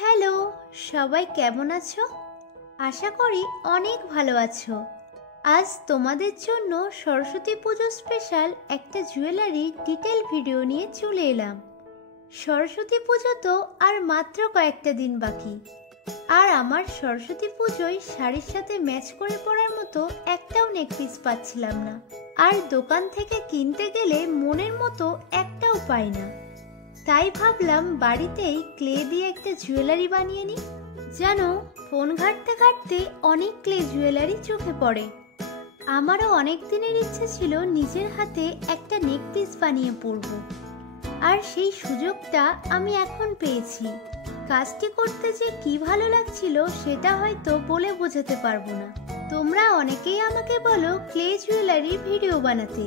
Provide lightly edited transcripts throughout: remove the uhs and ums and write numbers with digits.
Hello, সবাই কেমন আছো? আশা করি অনেক ভালো আছো। আজ তোমাদের জন্য সরস্বতী পুজো স্পেশাল একটা জুয়েলারি ডিটেল ভিডিও নিয়ে চলে এলাম। সরস্বতী পুজো তো আর মাত্র কয়েকটা দিন বাকি, আর আমার সরস্বতী পুজোয় শাড়ির সাথে ম্যাচ করে পরার মতো একটাও নেকপিস পাচ্ছিলাম না, আর দোকান থেকে কিনতে গেলে মনের মতো একটাও পাই না। তাই ভাবলাম বাড়িতেই ক্লে দিয়ে একটা জুয়েলারি বানিয়ে নিই। জানো, ফোন ঘাঁটতে ঘাঁটতে অনেক ক্লে জুয়েলারি চোখে পড়ে। আমারও অনেক দিনের ইচ্ছে ছিল নিজের হাতে একটা নেকপিস বানিয়ে পরবো, আর সেই সুযোগটা আমি এখন পেয়েছি। কাজটি করতে যে কি ভালো লাগছিল সেটা হয়তো বলে বোঝাতে পারবো না। তোমরা অনেকেই আমাকে বলো ক্লে জুয়েলারি ভিডিও বানাতে,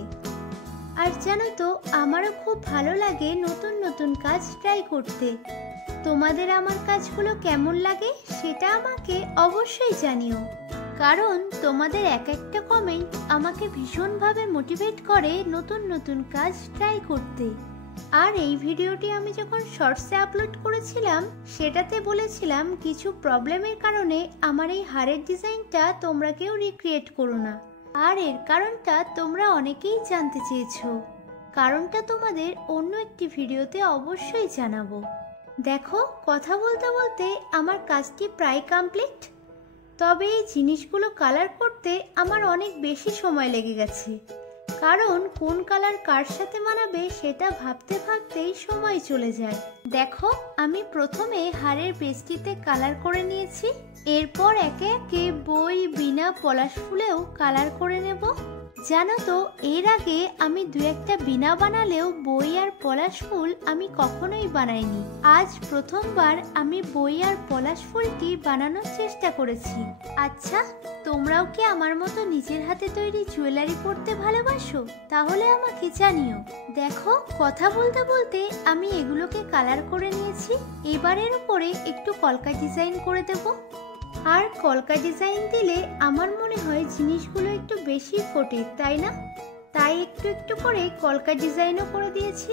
আর জানো তো আমারও খুব ভালো লাগে নতুন নতুন কাজ ট্রাই করতে। তোমাদের আমার কাজগুলো কেমন লাগে সেটা আমাকে অবশ্যই জানিও, কারণ তোমাদের এক একটা কমেন্ট আমাকে ভীষণভাবে মোটিভেট করে নতুন নতুন কাজ ট্রাই করতে। আর এই ভিডিওটি আমি যখন শর্টসে আপলোড করেছিলাম সেটাতে বলেছিলাম কিছু প্রবলেমের কারণে আমার এই হারের ডিজাইনটা তোমরা কেউ রিক্রিয়েট করো না, আর এর কারণটা তোমরা অনেকেই জানতে চেয়েছো। কারণটা তোমাদের অন্য একটি ভিডিওতে অবশ্যই জানাবো। দেখো, কথা বলতে বলতে আমার কাজটি প্রায় কমপ্লিট, তবে এই জিনিসগুলো কালার করতে আমার অনেক বেশি সময় লেগে গেছে, কারণ কোন কালার কার সাথে মানাবে সেটা ভাবতে ভাবতেই সময় চলে যায়। দেখো, আমি প্রথমে হারের বেস্টিতে কালার করে নিয়েছি, এরপর একে একে বই, বীণা, পলাশ ফুলেও কালার করে নেব। জানো তো, এর আগে আমি দু একটা বীণা বানালেও বই আর পলাশ ফুল আমি কখনোই বানাইনি। আজ প্রথমবার আমি বই আর পলাশ ফুলটি বানানোর চেষ্টা করেছি। আচ্ছা, তোমরাও কি আমার মতো নিজের হাতে তৈরি জুয়েলারি পরতে ভালোবাসো? তাহলে আমাকে জানিও। দেখো, কথা বলতে বলতে আমি এগুলোকে কালার করে নিয়েছি। এবারের উপরে একটু কলকা ডিজাইন করে দেব, আর কলকা ডিজাইন দিলে আমার মনে হয় জিনিসগুলো একটু বেশি ফোটে, তাই না? তাই একটু একটু করে কলকা ডিজাইনও করে দিয়েছি।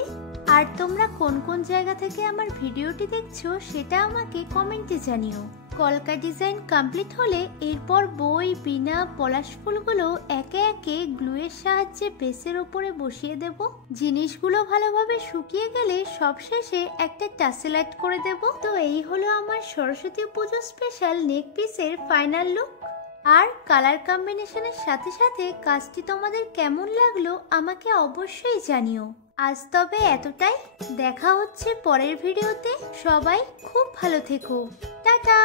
আর তোমরা কোন কোন জায়গা থেকে আমার ভিডিওটি দেখছো সেটা আমাকে কমেন্টে জানিও। কলকা ডিজাইন কমপ্লিট হলে এরপর বই, বীণা, পলাশ ফুলগুলো একে একে গ্লুয়ের সাহায্যে বেসের উপরে বসিয়ে দেব। জিনিসগুলো ভালোভাবে শুকিয়ে গেলে সবশেষে একটা টাসেল অ্যাড করে দেব। তো এই হলো আমার সরস্বতী পুজো স্পেশাল নেক পিসের ফাইনাল লুক। আর কালার কম্বিনেশনের সাথে সাথে কাজটি তোমাদের কেমন লাগলো আমাকে অবশ্যই জানিও। আজ তবে এতটাই, দেখা হচ্ছে পরের ভিডিওতে। সবাই খুব ভালো থেকো, টাটা।